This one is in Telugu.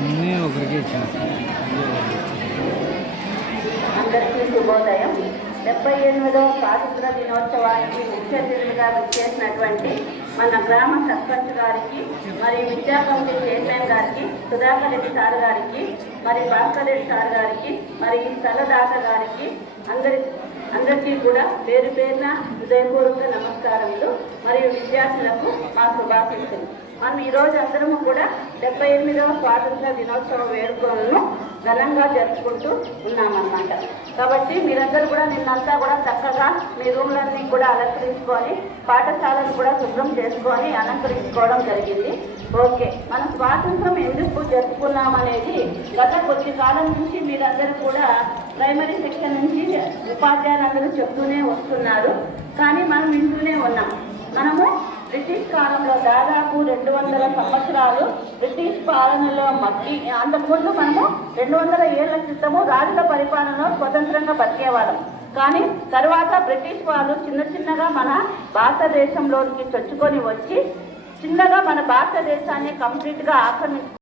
అన్నీ ఒకరికి ఇచ్చాను. అందరికీ శుభోదయం. 78వ స్వాతంత్ర దినోత్సవానికి ముఖ్య అతిథులుగా విచ్చేసినటువంటి మన గ్రామ సర్పంచ్ గారికి, మరి విద్యా కమిటీ చైర్మన్ గారికి, సుధాకర్ రెడ్డి సార్ గారికి, మరి భాస్కర్ రెడ్డి సార్ గారికి, మరి ఈ స్థలదాత గారికి అందరికీ కూడా పేరు పేరున హృదయపూర్వక నమస్కారములు మరియు విద్యార్థులకు మా శుభాకాంక్షలు. మనం ఈరోజు అందరము కూడా 78వ స్వాతంత్ర దినోత్సవ వేడుకలను ఘనంగా జరుపుకుంటూ ఉన్నామన్నమాట. కాబట్టి మీరందరూ కూడా నిన్నంతా కూడా చక్కగా మీ రూమ్లన్నీ కూడా అలంకరించుకొని, పాఠశాలను కూడా శుభ్రం చేసుకొని అలంకరించుకోవడం జరిగింది. ఓకే, మన స్వాతంత్రం ఎందుకు జరుపుకున్నామనేది గత కొద్ది కాలం నుంచి మీరందరూ కూడా ప్రైమరీ సెక్షన్ నుంచి ఉపాధ్యాయులందరూ చెప్తూనే వస్తున్నారు. కానీ మనం వింటూనే ఉన్నాం. మనము బ్రిటిష్ కాలంలో దాదాపు 200 సంవత్సరాలు బ్రిటిష్ పాలనలో మగ్గి, అంతకుముందు మనము 200 ఏళ్ల క్రితము రాజుల పరిపాలనలో స్వతంత్రంగా బతికేవాళ్ళం. కానీ తర్వాత బ్రిటిష్ వాళ్ళు చిన్నగా మన భారతదేశంలోనికి చొచ్చుకొని వచ్చి చిన్నగా మన భారతదేశాన్ని కంప్లీట్గా ఆక్రమించుకున్నారు.